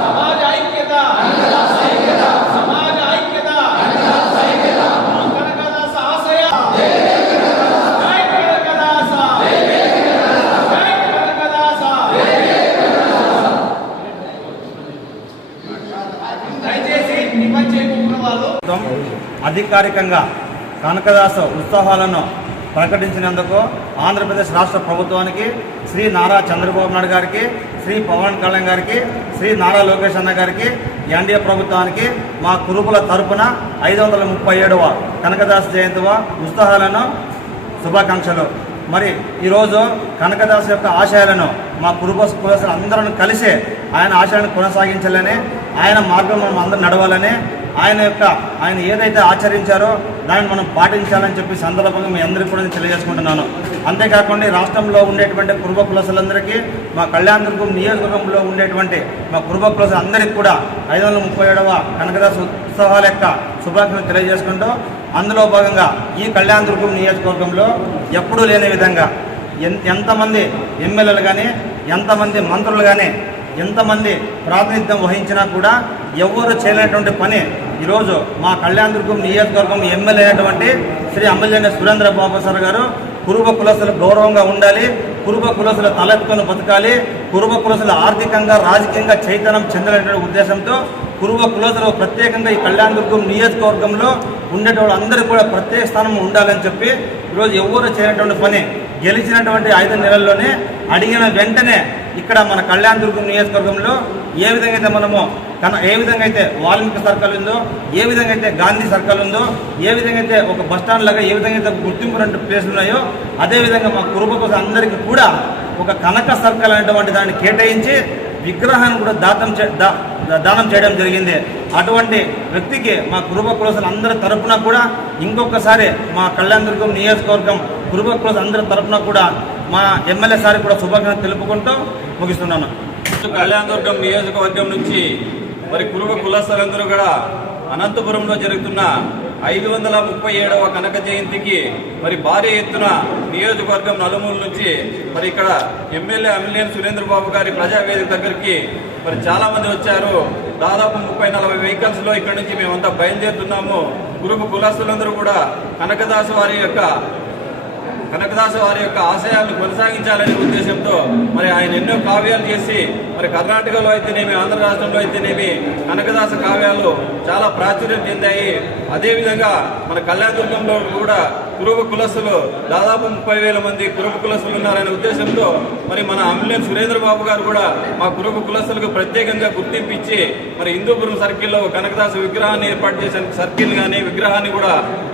సమాజ ఐక్యత సమాజ ఐక్యత కనకదాస ఆశయ జై కనకదాస జై కనకదాస దయచేసి నిమజ్జే వాళ్ళు ప్రభుత్వం అధికారికంగా కనకదాస ఉత్సవాలను ప్రకటించినందుకు ఆంధ్రప్రదేశ్ రాష్ట్ర ప్రభుత్వానికి శ్రీ నారా చంద్రబాబు నాయుడు గారికి శ్రీ పవన్ కళ్యాణ్ గారికి శ్రీ నారా లోకేష్ అన్న గారికి ఎన్డీఏ ప్రభుత్వానికి మా కురుపుల తరపున ఐదు వందల ముప్పై ఏడవ కనకదాస జయంతి ఉత్సాహాలను శుభాకాంక్షలు. మరి ఈరోజు కనకదాస్ యొక్క ఆశయాలను మా కురుప కులసులు అందరం కలిసి ఆయన ఆశయాలను కొనసాగించాలని ఆయన మార్గం మనం అందరం నడవాలని ఆయన యొక్క ఆయన ఏదైతే ఆచరించారో దాన్ని మనం పాటించాలని చెప్పి సందర్భంగా మీ అందరికీ కూడా తెలియజేసుకుంటున్నాను. అంతేకాకుండా రాష్ట్రంలో ఉండేటువంటి కుర్బ కులసలందరికీ మా కళ్యాణదుర్గం నియోజకవర్గంలో ఉండేటువంటి మా కురుబులసులు అందరికీ కూడా ఐదు వందల ముప్పై ఏడవ కనకదాస్ ఉత్సవాల యొక్క శుభాకాంక్షలు తెలియజేసుకుంటూ అందులో భాగంగా ఈ కళ్యాణదుర్గం నియోజకవర్గంలో ఎప్పుడూ లేని విధంగా ఎంతమంది ఎమ్మెల్యేలు కానీ ఎంతమంది మంత్రులు కానీ ఎంతమంది ప్రాతినిధ్యం వహించినా కూడా ఎవరు చేయలేనటువంటి పని. ఈరోజు మా కళ్యాణ దుర్గం నియోజకవర్గం ఎమ్మెల్యే అయినటువంటి శ్రీ అమ్మలేని సురేంద్ర బాబు సార్ గారు కురుబ కులసులు గౌరవంగా ఉండాలి కురుబ కులసుల తలెత్తుకొని బతకాలి కురుబ కులసులు ఆర్థికంగా రాజకీయంగా చైతన్యం చెందాలనే ఉద్దేశంతో కురుబ కులసులు ప్రత్యేకంగా ఈ కళ్యాణ దుర్గం నియోజకవర్గంలో ఉండేటోళ్ళు అందరూ కూడా ప్రత్యేక స్థానం ఉండాలని చెప్పి ఈరోజు ఎవరు చేయనటువంటి పని గెలిచినటువంటి ఐదు నెలల్లోనే అడిగిన వెంటనే ఇక్కడ మన కళ్యాణదుర్గం నియోజకవర్గంలో ఏ విధంగా అయితే మనము కన ఏ విధంగా అయితే వాల్మీకి సర్కల్ ఉందో ఏ విధంగా అయితే గాంధీ సర్కల్ ఉందో ఏ విధంగా అయితే ఒక బస్ స్టాండ్ లాగా ఏ విధంగా అయితే గుర్తింపు రెండు ప్లేసులు ఉన్నాయో అదేవిధంగా మా కురుబ కోసం అందరికీ కూడా ఒక కనక సర్కల్ అనేటువంటి దాన్ని కేటాయించి విగ్రహాన్ని కూడా దాతం చే దానం చేయడం జరిగింది. అటువంటి వ్యక్తికి మా కురుబ కులసులు అందరి తరపున కూడా ఇంకొకసారి మా కళ్యాణదుర్గం నియోజకవర్గం కురుబ కులసులు అందరి తరపున కూడా మా ఎమ్మెల్యే సార్ కూడా శుభాకాంక్షలు తెలుపుకుంటూ ముగిస్తున్నాను. కళ్యాణదుర్గం నియోజకవర్గం నుంచి మరి కురుబ కులస్తులందరూ కూడా అనంతపురంలో జరుగుతున్న ఐదు వందల ముప్పై ఏడవ కనక జయంతికి మరి భారీ ఎత్తున నియోజకవర్గం నలుమూల నుంచి మరి ఇక్కడ ఎమ్మెల్యే అమిలేని సురేంద్ర బాబు గారి ప్రజావేదిక దగ్గరికి మరి చాలా మంది వచ్చారు. దాదాపు ముప్పై నలభై వెహికల్స్లో ఇక్కడ నుంచి మేమంతా బయలుదేరుతున్నాము. కురుబ కులస్తులందరూ కూడా కనకదాసు వారి యొక్క కనకదాసు వారి యొక్క ఆశయాలను కొనసాగించాలనే ఉద్దేశంతో మరి ఆయన ఎన్నో కావ్యాలు చేసి మరి కర్ణాటకలో అయితేనేమి ఆంధ్ర రాష్ట్రంలో అయితేనేమి కనకదాస కావ్యాలు చాలా ప్రాచుర్యం చెందాయి. అదేవిధంగా మన కళ్యాణదుర్గంలో కూడా కురుబ కులస్తులు దాదాపు ముప్పై వేల మంది కురుబ కులస్తులు ఉన్నారనే ఉద్దేశంతో మరి మన అంబులెన్స్ సురేంద్ర బాబు గారు కూడా మా కురుబ కులస్తులకు ప్రత్యేకంగా గుర్తింపు ఇచ్చి మరి హిందూపురం సర్కిల్లో కనకదాస విగ్రహాన్ని ఏర్పాటు చేసిన సర్కిల్ కానీ విగ్రహాన్ని కూడా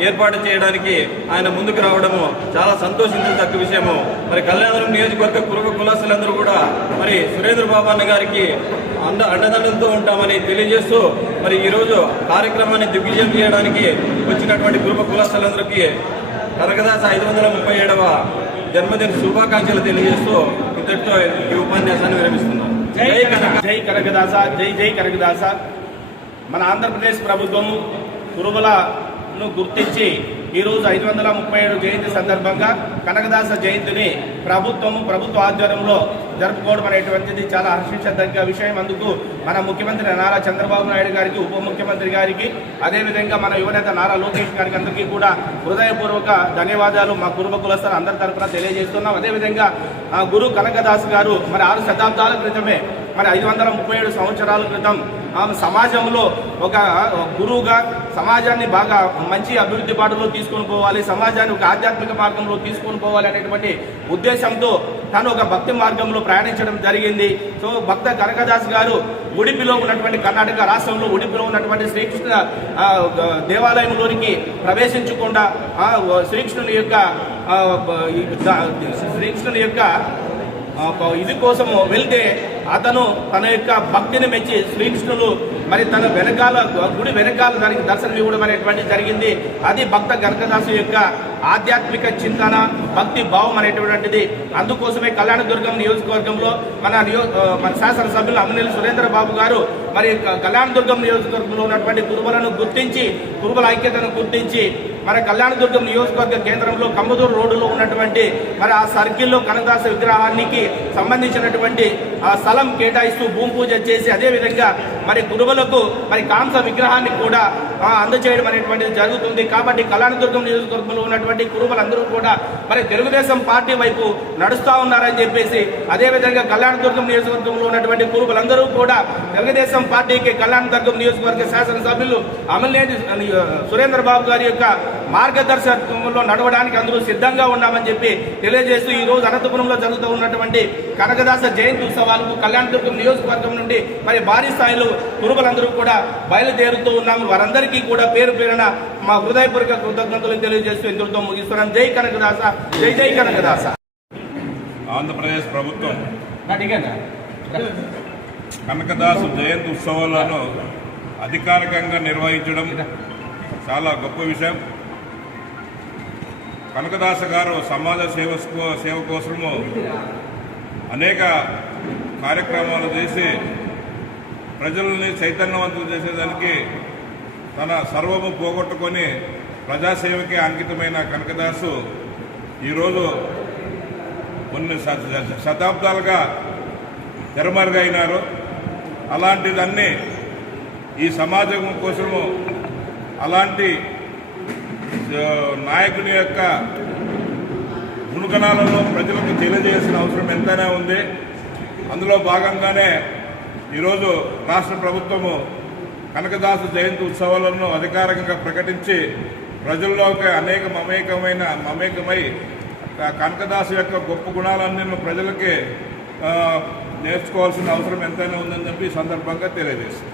ఏర్పాటు చేయడానికి ఆయన ముందుకు రావడము చాలా సంతోషించదగ్గ విషయము. మరి కళ్యాణం నియోజకవర్గ కురుబ కులస్తులందరూ కూడా మరి సురేంద్ర బాబు అన్న గారికి అండ అండదండలతో ఉంటామని తెలియజేస్తూ మరి ఈరోజు కార్యక్రమాన్ని దిగ్విజయం చేయడానికి వచ్చినటువంటి కురుబ కులస్తులందరికీ కనకదాస ఐదు వందల ముప్పై ఏడవ జన్మదిన శుభాకాంక్షలు తెలియజేస్తూ ఇంతటితో ఈ ఉపన్యాసాన్ని విరమిస్తున్నాం. జై కనక. జై కనకదాస జై జై కనకదాస. మన ఆంధ్రప్రదేశ్ ప్రభుత్వం కురుబలను గుర్తించి ఈరోజు ఐదు వందల ముప్పై ఏడు జయంతి సందర్భంగా కనకదాస జయంతిని ప్రభుత్వము ప్రభుత్వ ఆధ్వర్యంలో జరుపుకోవడం అనేటువంటిది చాలా హర్షించదగ్గ విషయం. అందుకు మన ముఖ్యమంత్రి నారా చంద్రబాబు నాయుడు గారికి ఉప ముఖ్యమంత్రి గారికి అదేవిధంగా మన యువనేత నారా లోకేష్ గారికి అందరికీ కూడా హృదయపూర్వక ధన్యవాదాలు. మా కుటుంబ కులస్థలు అందరి తరఫున తెలియజేస్తున్నాం. అదేవిధంగా గురు కనకదాస్ గారు మరి ఆరు శతాబ్దాల క్రితమే మరి ఐదు వందల ముప్పై ఏడు సంవత్సరాల క్రితం ఆమె సమాజంలో ఒక గురువుగా సమాజాన్ని బాగా మంచి అభివృద్ధి బాటలో తీసుకొని పోవాలి సమాజాన్ని ఒక ఆధ్యాత్మిక మార్గంలో తీసుకొని పోవాలి అనేటువంటి ఉద్దేశంతో తను ఒక భక్తి మార్గంలో ప్రయాణించడం జరిగింది. సో భక్త కనకదాస్ గారు ఉడిపిలో ఉన్నటువంటి కర్ణాటక రాష్ట్రంలో ఉడిపిలో ఉన్నటువంటి శ్రీకృష్ణ దేవాలయంలోనికి ప్రవేశించకుండా శ్రీకృష్ణుని యొక్క శ్రీకృష్ణుని యొక్క ఇది కోసము వెళ్తే అతను తన యొక్క భక్తిని మెచ్చి శ్రీకృష్ణుడు మరి తన వెనకాల గుడి వెనకాల దానికి దర్శనం ఇవ్వడం అనేటువంటి జరిగింది. అది భక్త గర్గదాసు యొక్క ఆధ్యాత్మిక చింతన భక్తి భావం అనేటువంటిది. అందుకోసమే కళ్యాణదుర్గం నియోజకవర్గంలో మన నియో మన శాసనసభ్యులు అమ్మినేని సురేంద్ర బాబు గారు మరి కళ్యాణ కళ్యాణదుర్గం నియోజకవర్గంలో ఉన్నటువంటి కురుబలను గుర్తించి కురుబల ఐక్యతను గుర్తించి మన కళ్యాణదుర్గం నియోజకవర్గ కేంద్రంలో కమ్మదూరు రోడ్డులో ఉన్నటువంటి మరి ఆ సర్కిల్లో కనకదాస విగ్రహానికి సంబంధించినటువంటి ఆ స్థలం కేటాయిస్తూ భూమి పూజ చేసి అదేవిధంగా మరి గురువులకు మరి కాంస విగ్రహాన్ని కూడా అందజేయడం అనేటువంటిది జరుగుతుంది. కాబట్టి కళ్యాణదుర్గం నియోజకవర్గంలో ఉన్నటువంటి కురుబలందరూ కూడా మరి తెలుగుదేశం పార్టీ వైపు నడుస్తూ ఉన్నారని చెప్పేసి అదేవిధంగా కళ్యాణదుర్గం నియోజకవర్గంలో ఉన్నటువంటి కురుబలందరూ కూడా తెలుగుదేశం పార్టీకి కళ్యాణదుర్గం నియోజకవర్గ శాసనసభ్యులు అమలనేని సురేంద్ర బాబు గారి యొక్క మార్గదర్శకంలో నడవడానికి అందరూ సిద్ధంగా ఉన్నామని చెప్పి తెలియజేస్తూ ఈ రోజు అనంతపురంలో జరుగుతూ ఉన్నటువంటి కనకదాస జయంతి ఉత్సవాలకు కళ్యాణదుర్గం నియోజకవర్గం నుండి మరి భారీ స్థాయిలో కురుబలందరూ కూడా బయలుదేరుతూ ఉన్నాము. వారందరూ వారందరికీ కూడా పేరు పేరున మా హృదయపూర్వక కృతజ్ఞతలు తెలియజేస్తూ ఇంతటితో ముగిస్తున్నాం. జై కనకదాస. జై జై కనకదాస. ఆంధ్రప్రదేశ్ ప్రభుత్వం కనకదాసు జయంతి ఉత్సవాలను అధికారికంగా నిర్వహించడం చాలా గొప్ప విషయం. కనకదాస గారు సమాజ సేవ సేవ కోసము అనేక కార్యక్రమాలు చేసి ప్రజల్ని చైతన్యవంతులు చేసేదానికి తన సర్వము పోగొట్టుకొని ప్రజాసేవకి అంకితమైన కనకదాసు ఈరోజు కొన్ని శతాబ్దాలుగా తెరమరుగైనారు అలాంటిదన్నీ ఈ సమాజం కోసము అలాంటి నాయకుని యొక్క గుణగణాలను ప్రజలకు తెలియజేయాల్సిన అవసరం ఎంతైనా ఉంది. అందులో భాగంగానే ఈరోజు రాష్ట్ర ప్రభుత్వము కనకదాసు జయంతి ఉత్సవాలను అధికారికంగా ప్రకటించి ప్రజల్లోకి అనేక మమేకమైన మమేకమై కనకదాసు యొక్క గొప్ప గుణాలన్నీ ప్రజలకి నేర్చుకోవాల్సిన అవసరం ఎంతైనా ఉందని చెప్పి ఈ సందర్భంగా తెలియజేస్తుంది